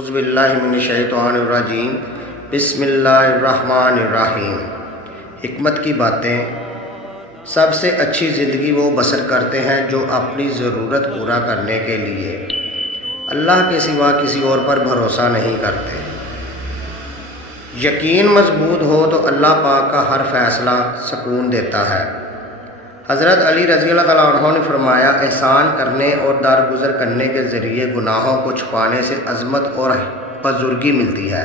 اعوذ باللہ من الشیطان الرجیم بسم اللہ الرحمن الرحیم۔ حکمت کی باتیں۔ سب سے اچھی زندگی وہ بسر کرتے ہیں جو اپنی ضرورت پورا کرنے کے لیے اللہ کے سوا کسی اور پر بھروسہ نہیں کرتے۔ یقین مضبوط ہو تو اللہ پاک کا ہر فیصلہ سکون دیتا ہے۔ حضرت علی رضی اللہ تعالیٰ عنہ نے فرمایا، احسان کرنے اور درگزر کرنے کے ذریعے گناہوں کو چھپانے سے عظمت اور بزرگی ملتی ہے۔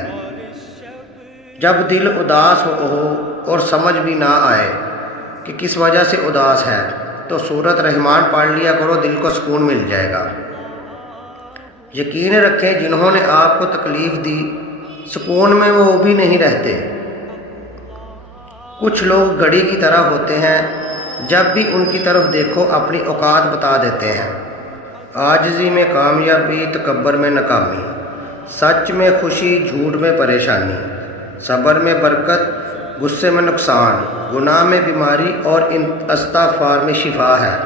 جب دل اداس ہو اور سمجھ بھی نہ آئے کہ کس وجہ سے اداس ہے تو سورت رحمان پڑھ لیا کرو، دل کو سکون مل جائے گا۔ یقین رکھیں جنہوں نے آپ کو تکلیف دی سکون میں وہ بھی نہیں رہتے۔ کچھ لوگ گھڑی کی طرح ہوتے ہیں، جب بھی ان کی طرف دیکھو اپنی اوقات بتا دیتے ہیں۔ عاجزی میں کامیابی، تکبر میں ناکامی، سچ میں خوشی، جھوٹ میں پریشانی، صبر میں برکت، غصے میں نقصان، گناہ میں بیماری اور استغفار میں شفا ہے۔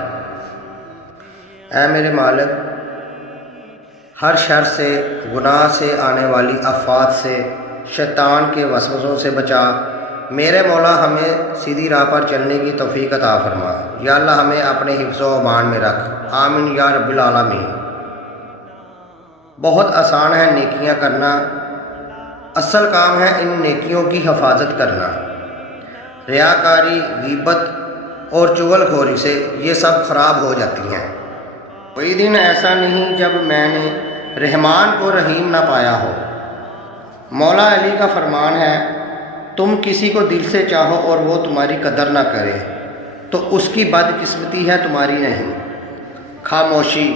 اے میرے مالک، ہر شر سے، گناہ سے آنے والی آفات سے، شیطان کے وسوسوں سے بچا۔ میرے مولا ہمیں سیدھی راہ پر چلنے کی توفیق عطا فرما۔ یا اللہ ہمیں اپنے حفظ و امان میں رکھ، آمین یا رب العالمین۔ بہت آسان ہے نیکیاں کرنا، اصل کام ہے ان نیکیوں کی حفاظت کرنا۔ ریاکاری، غیبت اور چغل خوری سے یہ سب خراب ہو جاتی ہیں۔ کوئی دن ایسا نہیں جب میں نے رحمان کو رحیم نہ پایا ہو۔ مولا علی کا فرمان ہے، تم کسی کو دل سے چاہو اور وہ تمہاری قدر نہ کرے تو اس کی بدقسمتی ہے، تمہاری نہیں۔ خاموشی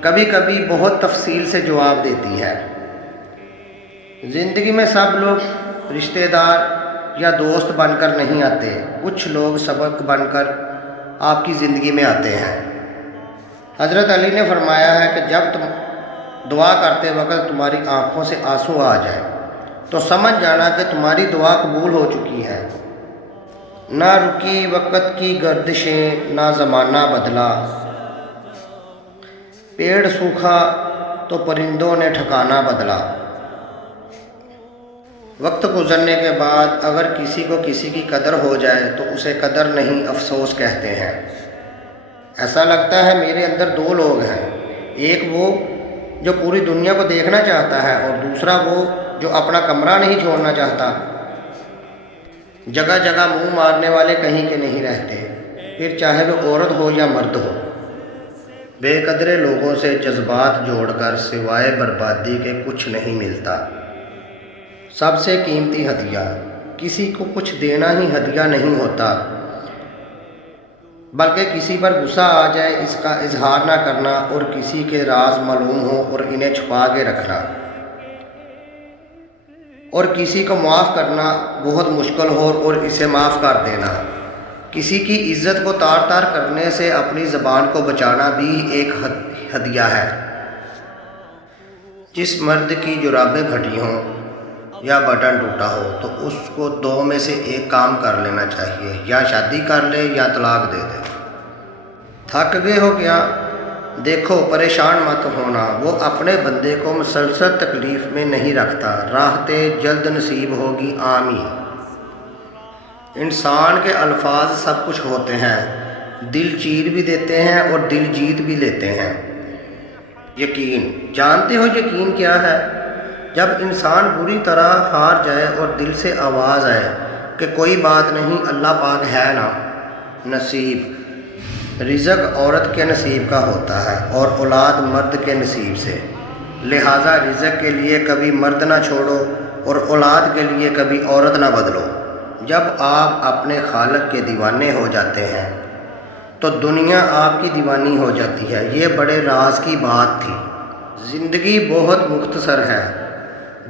کبھی کبھی بہت تفصیل سے جواب دیتی ہے۔ زندگی میں سب لوگ رشتہ دار یا دوست بن کر نہیں آتے، کچھ لوگ سبق بن کر آپ کی زندگی میں آتے ہیں۔ حضرت علی نے فرمایا ہے کہ جب تم دعا کرتے وقت تمہاری آنکھوں سے آنسو آ جائے تو سمجھ جانا کہ تمہاری دعا قبول ہو چکی ہے۔ نہ رکی وقت کی گردشیں، نہ زمانہ بدلا، پیڑ سوکھا تو پرندوں نے ٹھکانہ بدلا۔ وقت گزرنے کے بعد اگر کسی کو کسی کی قدر ہو جائے تو اسے قدر نہیں افسوس کہتے ہیں۔ ایسا لگتا ہے میرے اندر دو لوگ ہیں، ایک وہ جو پوری دنیا کو دیکھنا چاہتا ہے اور دوسرا وہ جو اپنا کمرہ نہیں چھوڑنا چاہتا۔ جگہ جگہ منہ مارنے والے کہیں کے نہیں رہتے، پھر چاہے وہ عورت ہو یا مرد ہو۔ بے قدرے لوگوں سے جذبات جوڑ کر سوائے بربادی کے کچھ نہیں ملتا۔ سب سے قیمتی ہدیہ، کسی کو کچھ دینا ہی ہدیہ نہیں ہوتا، بلکہ کسی پر غصہ آ جائے اس کا اظہار نہ کرنا اور کسی کے راز معلوم ہو اور انہیں چھپا کے رکھنا، اور کسی کو معاف کرنا بہت مشکل ہو اور اسے معاف کر دینا۔ کسی کی عزت کو تار تار کرنے سے اپنی زبان کو بچانا بھی ایک ہدیہ ہے۔ جس مرد کی جرابیں پھٹی ہوں یا بٹن ٹوٹا ہو تو اس کو دو میں سے ایک کام کر لینا چاہیے، یا شادی کر لے یا طلاق دے دے۔ تھک گئے ہو کیا؟ دیکھو پریشان مت ہونا، وہ اپنے بندے کو مسلسل تکلیف میں نہیں رکھتا، راحتیں جلد نصیب ہوگی، آمین۔ انسان کے الفاظ سب کچھ ہوتے ہیں، دل چیر بھی دیتے ہیں اور دل جیت بھی لیتے ہیں۔ یقین، جانتے ہو یقین کیا ہے؟ جب انسان بری طرح ہار جائے اور دل سے آواز آئے کہ کوئی بات نہیں، اللہ پاک ہے نا۔ نصیب، رزق عورت کے نصیب کا ہوتا ہے اور اولاد مرد کے نصیب سے، لہٰذا رزق کے لیے کبھی مرد نہ چھوڑو اور اولاد کے لیے کبھی عورت نہ بدلو۔ جب آپ اپنے خالق کے دیوانے ہو جاتے ہیں تو دنیا آپ کی دیوانی ہو جاتی ہے۔ یہ بڑے راز کی بات تھی۔ زندگی بہت مختصر ہے،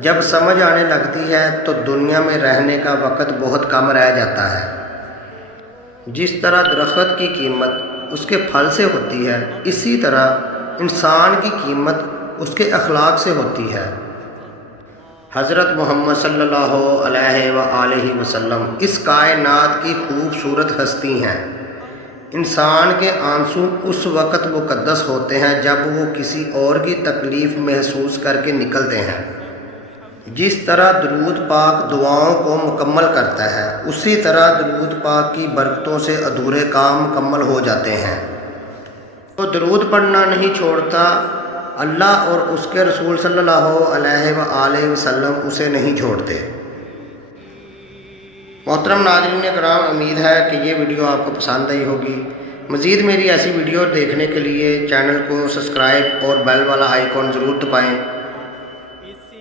جب سمجھ آنے لگتی ہے تو دنیا میں رہنے کا وقت بہت کم رہ جاتا ہے۔ جس طرح درخت کی قیمت اس کے پھل سے ہوتی ہے، اسی طرح انسان کی قیمت اس کے اخلاق سے ہوتی ہے۔ حضرت محمد صلی اللہ علیہ وآلہ وسلم اس کائنات کی خوبصورت ہستی ہیں۔ انسان کے آنسو اس وقت مقدس ہوتے ہیں جب وہ کسی اور کی تکلیف محسوس کر کے نکلتے ہیں۔ جس طرح درود پاک دعاؤں کو مکمل کرتا ہے، اسی طرح درود پاک کی برکتوں سے ادھورے کام مکمل ہو جاتے ہیں۔ تو درود پڑھنا نہیں چھوڑتا، اللہ اور اس کے رسول صلی اللہ علیہ وآلہ وسلم اسے نہیں چھوڑتے۔ محترم ناظرین کرام، امید ہے کہ یہ ویڈیو آپ کو پسند آئی ہوگی۔ مزید میری ایسی ویڈیو دیکھنے کے لیے چینل کو سبسکرائب اور بیل والا آئیکن ضرور دبائیں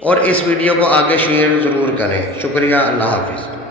اور اس ویڈیو کو آگے شیئر ضرور کریں۔ شکریہ، اللہ حافظ۔